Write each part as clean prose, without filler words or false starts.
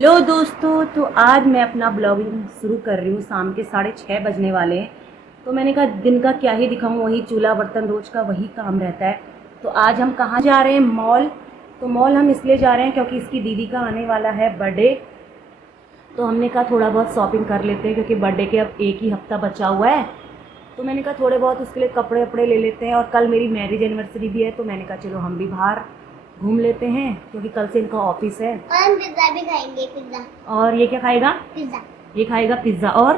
Hello दोस्तों, तो आज मैं अपना ब्लॉगिंग शुरू कर रही हूँ। शाम के 6:30 बजने वाले हैं। तो मैंने कहा दिन का क्या ही दिखाऊँ, वही चूल्हा बर्तन रोज का वही काम रहता है। तो आज हम कहाँ जा रहे हैं? मॉल। तो मॉल हम इसलिए जा रहे हैं क्योंकि इसकी दीदी का आने वाला है बर्थडे। तो हमने कहा थोड़ा बहुत शॉपिंग कर लेते हैं क्योंकि बर्थडे के अब एक ही हफ्ता बचा हुआ है। तो मैंने कहा थोड़े बहुत उसके लिए कपड़े वपड़े ले लेते हैं। और कल मेरी मैरिज एनिवर्सरी भी है, तो मैंने कहा चलो हम भी बाहर घूम लेते हैं क्योंकि कल से इनका ऑफिस है। और हम पिज्जा भी खाएंगे। पिज्जा और ये क्या खाएगा? पिज्जा ये खाएगा पिज्ज़ा। और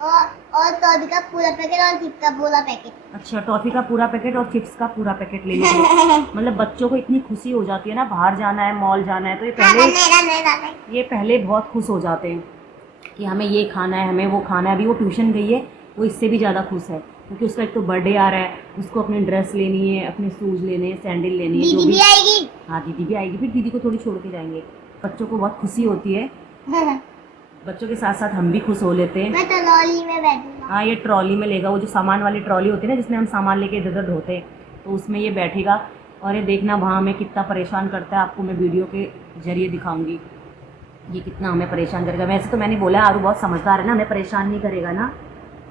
टॉफी का पूरा पैकेट और चिप्स का पूरा पैकेट। अच्छा, टॉफ़ी का पूरा पैकेट और चिप्स का पूरा पैकेट ले लीजिए। मतलब बच्चों को इतनी खुशी हो जाती है ना, बाहर जाना है, मॉल जाना है, तो ये पहले बहुत खुश हो जाते हैं कि हमें ये खाना है, हमें वो खाना है। अभी वो ट्यूशन गई है, वो इससे भी ज़्यादा खुश है क्योंकि उसका एक तो बर्थडे आ रहा है, उसको अपनी ड्रेस लेनी है, अपने शूज़ लेने हैं, सैंडल लेनी है। दीदी भी आएगी। हाँ, दीदी भी आएगी, फिर दीदी को थोड़ी छोड़ के जाएंगे। बच्चों को बहुत खुशी होती है, बच्चों के साथ साथ हम भी खुश हो लेते हैं। मैं ट्रॉली में बैठूंगा। हाँ, ये ट्रॉली में लेगा, वो जो सामान वाली ट्रॉली होती है ना, जिसमें हम सामान लेके इधर उधर ढोते हैं, तो उसमें ये बैठेगा। और ये देखना वहाँ हमें कितना परेशान करता है, आपको मैं वीडियो के जरिए दिखाऊंगी ये कितना हमें परेशान करेगा। वैसे तो मैंने बोला आरू बहुत समझदार है ना, हमें परेशान नहीं करेगा ना।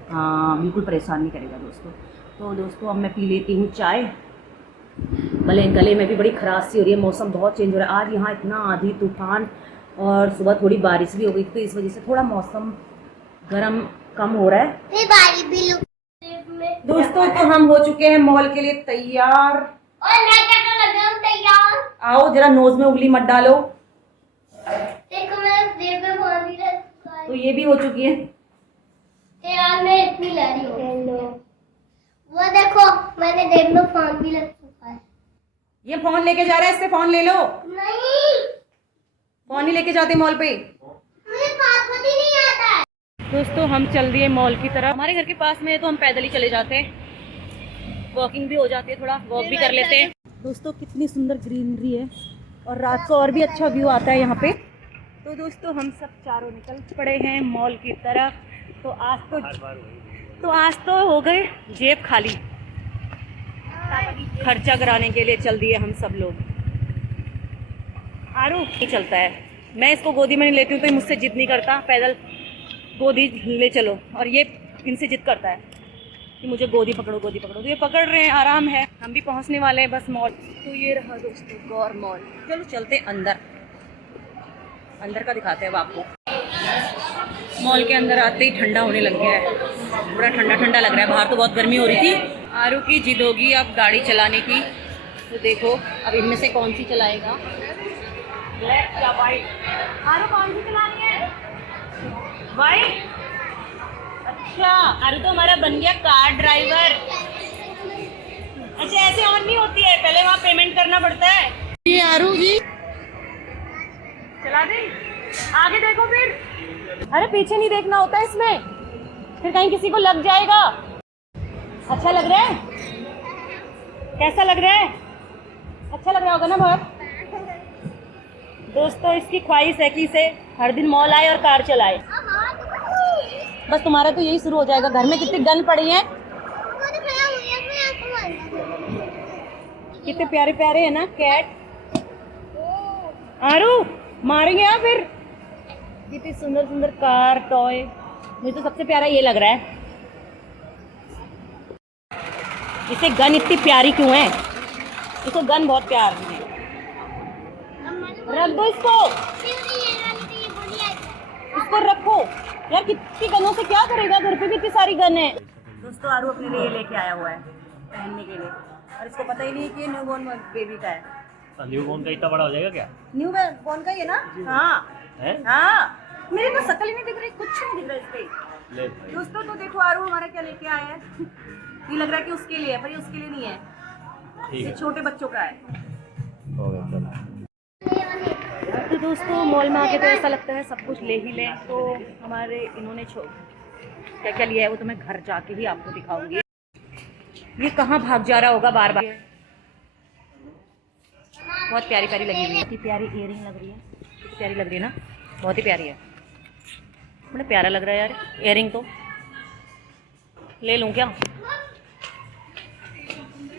हाँ, बिल्कुल परेशान नहीं करेगा दोस्तों। तो दोस्तों अब मैं पी लेती हूँ चाय। भले गले में भी बड़ी खराश सी हो रही है, मौसम बहुत चेंज हो रहा है। आज यहाँ इतना आंधी तूफान और सुबह थोड़ी बारिश भी हो गई, तो इस वजह से थोड़ा मौसम गर्म कम हो रहा है। फिर बारी भी दोस्तों तो हम हो चुके हैं मॉल के लिए तैयार। और मैं कैसा लग रहा हूँ तैयार? आओ जरा नोज में उंगली मत डालो। देखो मैं जेब में फोन भी रखा है। तो ये भी हो चुकी है। यार मैं इतनी लड़ी हूँ। हेलो, वो देखो मैंने जेब में फोन भी रख चुका है। ये फोन लेके जा रहा है, इससे फोन ले लो। नहीं, फोन ही लेके जाते मॉल पे। मुझे पासवर्ड ही नहीं आता है। दोस्तों हम चल दिए मॉल की तरफ। हमारे घर के पास में है तो हम पैदल ही चले जाते हैं, वॉकिंग भी हो जाती है, थोड़ा वॉक भी कर लेते हैं। दोस्तों कितनी सुंदर ग्रीनरी है और रात को और भी अच्छा व्यू आता है यहाँ पे। तो दोस्तों हम सब चारों निकल पड़े हैं मॉल की तरफ। तो आज तो हो गए जेब खाली, खर्चा कराने के लिए चल दिए हम सब लोग। आरू नहीं चलता है, मैं इसको गोदी में नहीं लेती हूँ तो ये मुझसे जिद नहीं करता, पैदल गोदी ले चलो। और ये इनसे जिद करता है कि मुझे गोदी पकड़ो गोदी पकड़ो, तो ये पकड़ रहे हैं, आराम है। हम भी पहुँचने वाले हैं बस मॉल। तो ये रहा दोस्तों गौर मॉल। चलो चलते अंदर, अंदर का दिखाते हैं अब आपको। मॉल के अंदर आते ही ठंडा होने लग गया है, पूरा ठंडा ठंडा लग रहा है। बाहर तो बहुत गर्मी हो रही थी। आरू की जिद होगी अब गाड़ी चलाने की, तो देखो अब इनमें से कौन सी चलाएगा, ब्लैक या वाइट। आरू कौन सी चलानी है? वाइट। अच्छा, आरू तो हमारा बन गया कार ड्राइवर। अच्छा ऐसे ऑन नहीं होती है, पहले वहाँ पेमेंट करना पड़ता है। ये आरू जी चला दे, आगे देखो फिर। अरे पीछे नहीं देखना होता है इसमें, फिर कहीं किसी को लग जाएगा। अच्छा लग रहा है? कैसा लग रहा है? अच्छा लग रहा होगा ना बहुत। दोस्तों इसकी ख्वाहिश है कि इसे हर दिन मॉल आए और कार चलाए। बस तुम्हारा तो यही शुरू हो जाएगा। घर में कितनी गन पड़ी हैं, कितने प्यारे प्यारे है ना कैट। आरू मारेंगे यहाँ फिर। कितनी सुंदर सुंदर कार टॉय, मुझे तो सबसे प्यारा ये लग रहा है। इसे गन इतनी प्यारी क्यों है? इसको गन बहुत प्यारी है। रख दो इसको रखो यार, कितनी गनों से क्या करेगा, घर पे भी इतनी सारी गन है। दोस्तों आरू अपने लिए लेके आया हुआ है पहनने के लिए, और इसको पता ही नहीं है कि ये न्यू बॉर्न बेबी का है। न्यू बॉर्न का इतना बड़ा हो जाएगा क्या? न्यू बॉर्न का ही है ना? हाँ है? हाँ, मेरे को शक्ल ही नहीं दिख रही, कुछ नहीं दिख रहा इस पे। दोस्तों तो देखो आरू हमारा क्या लेके आया है। ये लग रहा है कि उसके लिए है, पर ये उसके लिए नहीं है, ये छोटे बच्चों का है। तो दोस्तों मॉल में आके तो ऐसा लगता है सब कुछ ले ही लें, तो हमारे इन्होंने क्या क्या लिया है वो तो मैं घर जाके ही आपको दिखाऊंगी। ये कहाँ भाग जा रहा होगा बार बार। बहुत प्यारी प्यारी लगी हुई है, इतनी प्यारी इयरिंग लग रही है, कितनी प्यारी लग रही है ना, बहुत ही प्यारी है। बड़ा प्यारा लग रहा है यार इयरिंग, तो ले लूँ क्या?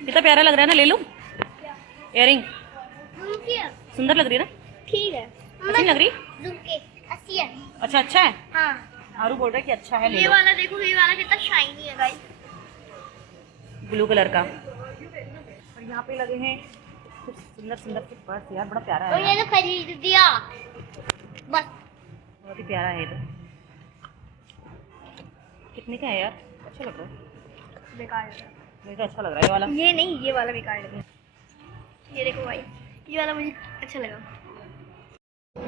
कितना प्यारा लग रहा है ना, ले लूँ इयरिंग? सुंदर लग रही है ना? ठीक है, अच्छी लग रही? रुके 80 है। अच्छा अच्छा है। हाँ आरू बोल रहा है कि अच्छा है, ले ये लो। वाला देखो, ये वाला कितना शाइनी है गाइस। ब्लू कलर का। और यहाँ पे लगे हैं कुछ सुंदर सुंदर से पर्स यार, बड़ा प्यारा और है। ये तो खरीद दिया बस। बहुत ही प्यारा है ये तो। कितने का है यार? अच्छा लग रहा है। बेकार है। मुझे तो अच्छा लग रहा है ये वाला। ये नहीं, ये वाला बेकार लगा। ये देखो भाई, ये वाला मुझे अच्छा लगा।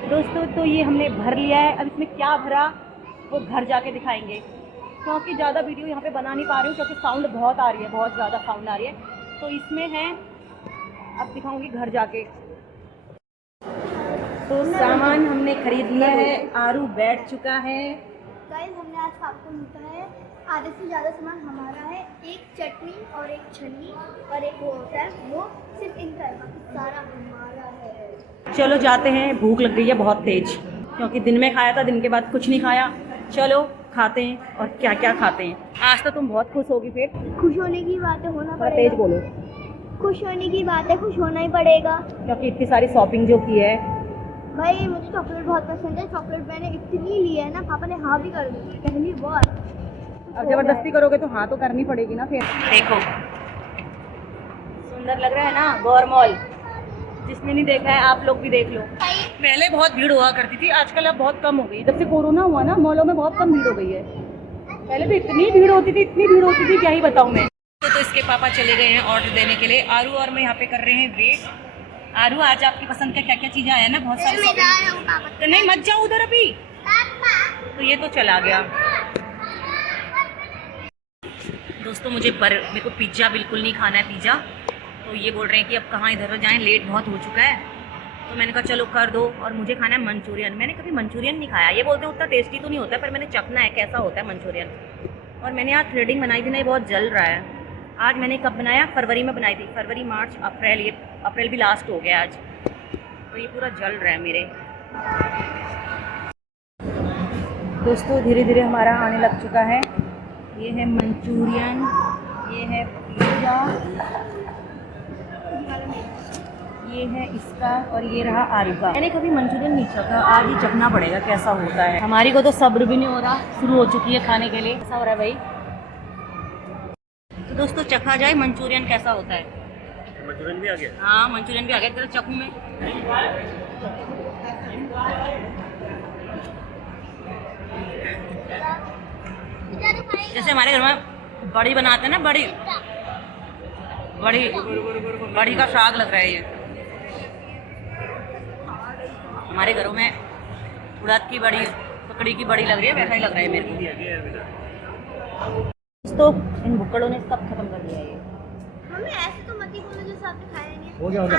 दोस्तों तो ये हमने भर लिया है, अब इसमें क्या भरा वो घर जाके दिखाएंगे, क्योंकि ज़्यादा वीडियो यहाँ पे बना नहीं पा रही हूँ क्योंकि साउंड बहुत आ रही है, बहुत ज़्यादा साउंड आ रही है। तो इसमें है, अब दिखाऊंगी घर जाके। तो सामान हमने खरीद लिया है, आरू बैठ चुका है। गाइस हमने आज आपको लूटा है, आधे से ज़्यादा सामान हमारा है। एक चटनी और एक छन्नी और एक वो होता है, वो सिर्फ इनका है, बाकी सारा हमारा है। चलो जाते हैं, भूख लग गई है बहुत तेज, क्योंकि दिन में खाया था, दिन के बाद कुछ नहीं खाया। चलो खाते हैं, और क्या क्या खाते हैं। आज तो तुम बहुत खुश होगी फिर। खुश होने की बात है, होना थोड़ा पड़ेगा। तेज बोलो। खुश होने की बात है, खुश होना ही पड़ेगा। क्योंकि इतनी सारी शॉपिंग जो की है। भाई मुझे चॉकलेट बहुत पसंद है, चॉकलेट मैंने इतनी ली है ना, पापा ने हाँ भी कर दी पहली बार। अब जबरदस्ती करोगे तो हाँ तो करनी पड़ेगी ना फिर। देखो सुंदर लग रहा है ना गौर मॉल, जिसने नहीं देखा है आप लोग भी देख लो। पहले बहुत भीड़ हुआ करती थी, आजकल अब बहुत कम हो गई। जब से कोरोना हुआ ना, मॉलों में बहुत कम भीड़ हो गई है। पहले तो इतनी भीड़ होती थी, इतनी भीड़ होती थी, क्या ही बताऊँ मैं। तो इसके पापा चले गए हैं ऑर्डर देने के लिए, आरू और मैं यहाँ पे कर रहे हैं वेट। आरू आज आपकी पसंद का क्या क्या चीज़ें आया ना, बहुत सारी shopping। तो नहीं मत जाओ उधर अभी। तो ये तो चला गया। दोस्तों मेरे को पिज़्ज़ा बिल्कुल नहीं खाना है पिज़्ज़ा। तो ये बोल रहे हैं कि अब कहाँ इधर जाएं, लेट बहुत हो चुका है। तो मैंने कहा चलो कर दो, और मुझे खाना है मंचूरियन। मैंने कभी मंचूरियन नहीं खाया, ये बोलते हैं उतना टेस्टी तो नहीं होता, पर मैंने चखना है कैसा होता है मंचूरियन। और मैंने आज थ्रेडिंग बनाई थी ना, ये बहुत जल रहा है। आज मैंने कब बनाया, फरवरी में बनाई थी, फरवरी मार्च अप्रैल, ये अप्रैल भी लास्ट हो गया आज। तो ये पूरा जल रहा है मेरे। दोस्तों धीरे धीरे हमारा आने लग चुका है। ये है मंचूरियन, ये है पिज़्ज़ा, ये है इसका, और ये रहा आरू का। मैंने कभी मंचूरियन नहीं चखा, आज ही चखना पड़ेगा कैसा होता है। हमारी को तो सब्र भी नहीं हो रहा, शुरू हो चुकी है खाने के लिए। कैसा हो रहा है भाई? तो दोस्तों चखा जाए मंचूरियन कैसा होता है। मंचूरियन भी आ गया? हाँ मंचूरियन भी आ गया, तेरा चखूँ मैं। जैसे हमारे घर में बड़ी बनाते हैं ना, बड़ी बड़ी का साग लग रहा है ये। हमारे घरों में उड़द की बड़ी, पकड़ी की बड़ी लग रही है, वैसा ही लग रहा है मेरे को। दोस्तों इन भुक्कड़ों ने सब खत्म कर दिया है ये। मम्मी ऐसे तो मत ही बोलो जैसे आपने खाया नहीं है। हो गया आधा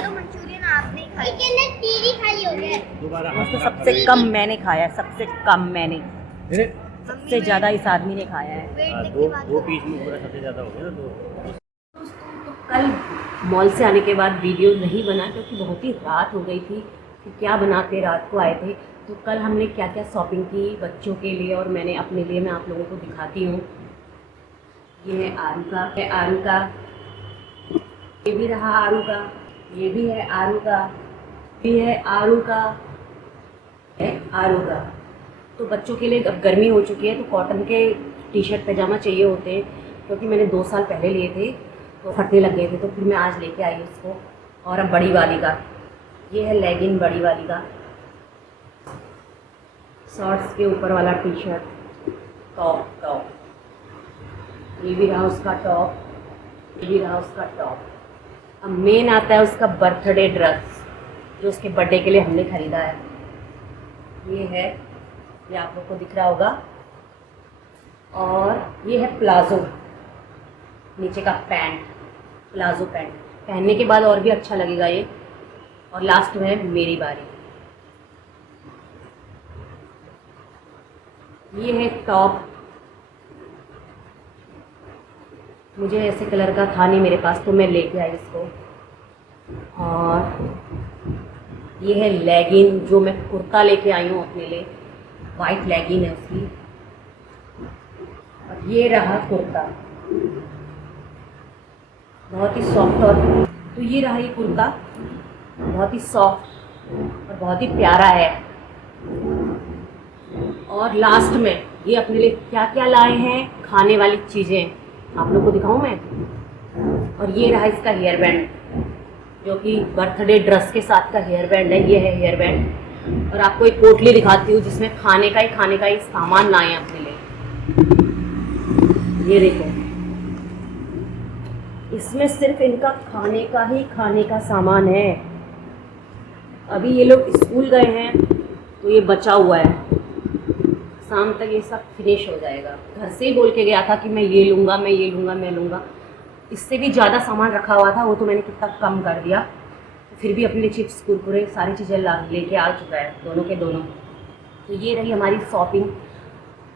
तो मंचूरियन आपने ही खाया। इतने तीरी खाई हो गए। दोबारा दोस्तों सबसे कम मैंने खाया है, सबसे कम मैंने, सबसे ज़्यादा इस आदमी ने खाया है। वेट देख दो के बात दो पीस में पूरा सबसे ज्यादा हो गया ना। दो कल मॉल से आने के बाद वीडियो नहीं बना क्योंकि बहुत ही रात हो गई थी कि क्या बनाते, रात को आए थे। तो कल हमने क्या क्या शॉपिंग की बच्चों के लिए और मैंने अपने लिए, मैं आप लोगों को दिखाती हूँ। ये है आरू का, ये भी रहा आरू का, ये भी है आरू का, ये है आरू का। तो बच्चों के लिए अब गर्मी हो चुकी है तो कॉटन के टी शर्ट पैजामा चाहिए होते हैं, क्योंकि मैंने 2 साल पहले लिए थे तो फटने लग गए थे, तो फिर मैं आज लेके आई उसको। और अब बड़ी वाली का, ये है लेगिन बड़ी वाली का, शॉर्ट्स के ऊपर वाला टी शर्ट, टॉप, ये भी रहा उसका टॉप, ये भी रहा उसका टॉप। अब मेन आता है उसका बर्थडे ड्रेस, जो उसके बर्थडे के लिए हमने ख़रीदा है। ये है, ये आप लोग को दिख रहा होगा। और ये है प्लाजो, नीचे का पैंट, प्लाजो पैंट। पहनने के बाद और भी अच्छा लगेगा ये। और लास्ट में है मेरी बारी, ये है टॉप। मुझे ऐसे कलर का था नहीं मेरे पास तो मैं लेके आई इसको। और ये है लेगिन, जो मैं कुर्ता लेके आई हूँ अपने लिए, वाइट लेगिन है उसकी। और ये रहा कुर्ता, बहुत ही सॉफ्ट। और तो ये रहा ये कुर्ता, बहुत ही सॉफ्ट और बहुत ही प्यारा है। और लास्ट में ये अपने लिए क्या क्या लाए हैं, खाने वाली चीज़ें आप लोग को दिखाऊं मैं। और ये रहा इसका हेयर बैंड, जो कि बर्थडे ड्रेस के साथ का हेयर बैंड है। ये है हेयर बैंड। और आपको एक पोटली दिखाती हूँ जिसमें खाने का ही सामान लाए हैं अपने लिए। ये देखो, इसमें सिर्फ इनका खाने का सामान है। अभी ये लोग स्कूल गए हैं तो ये बचा हुआ है, शाम तक ये सब फिनिश हो जाएगा। घर से ही बोल के गया था कि मैं ये लूँगा, मैं ये लूँगा, मैं लूँगा। इससे भी ज़्यादा सामान रखा हुआ था, वो तो मैंने कितना कम कर दिया। फिर भी अपने लिए चिप्स कुरकुरे सारी चीज़ें लेके आ चुका है, दोनों के दोनों। तो ये रही हमारी शॉपिंग।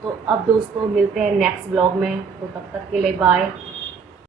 तो अब दोस्तों मिलते हैं नेक्स्ट ब्लॉग में, तो तब तक के लिए बाय।